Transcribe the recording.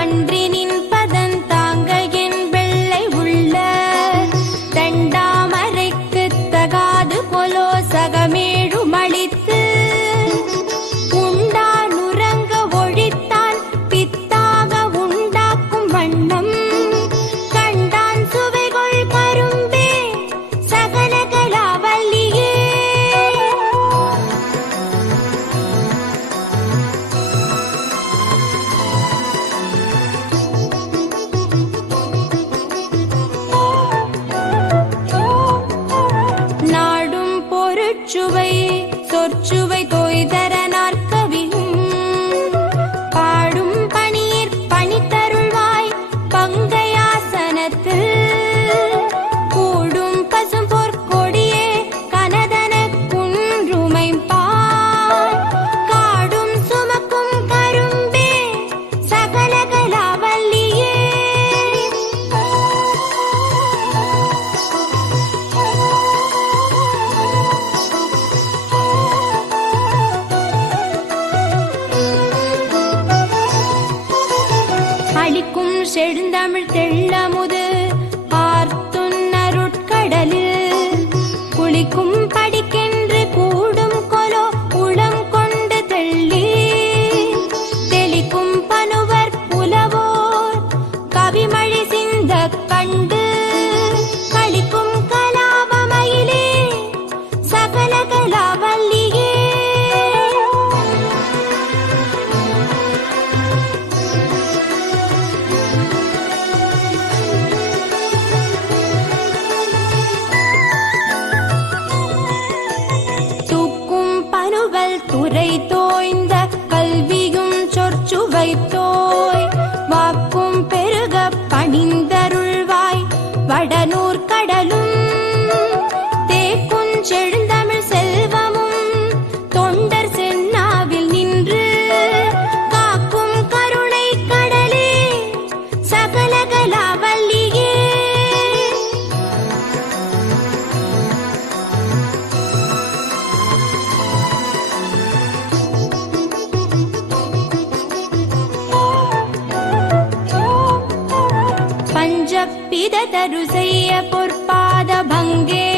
அன்றினின் பதந்தாங்க என் வெள்ளை உள்ள தண்டாமரைக்கு தகாது கொலோ சகமேழும் அளித்து உண்டான் உறங்க ஒழித்தான் பித்தாக உண்டாக்கும் வண்ணம் கண்டான் சுவைகொள் கரும்பே சகலகலாவல்லியே சொற்சுவை தோய்தர நாற்கவியும் பாடும் பணியிற் பணித்தருள்வாய் பங்கையாசனத்தில் கூடும் பசும் பொற்கொடியே கனதன குன்றுமைப்பாய் காடும் சுமக்கும் கரும்பே சகலகலாவல்லியே அளிக்கும் செழுந்தமிழ் தெள்ளமுது பார்த்துன்னருட்கடலில் குளிக்கும் படிக்கென்று கூடும் கொலோ உளம் கொண்டு தெள்ளி தெளிக்கும் பனுவர் புலவோர் கவிமழை சிந்த கண்டு களிக்கும் கலாபமயிலே சகலகலாவல்லியே துறை தோய்ந்த கல்வியும் சொற்சுவை தோய் வாக்கும் பெருக பணிந்தருள்வாய் வடநூர் கடலும் தேக்குஞ் செழுந்தமிழ் செல்வமும் தொண்டர் சென்னாவில் நின்று காக்கும் கருணை கடலே சகலகலாவல்லியே பிததரு செய்ய பொற்பாத பங்கே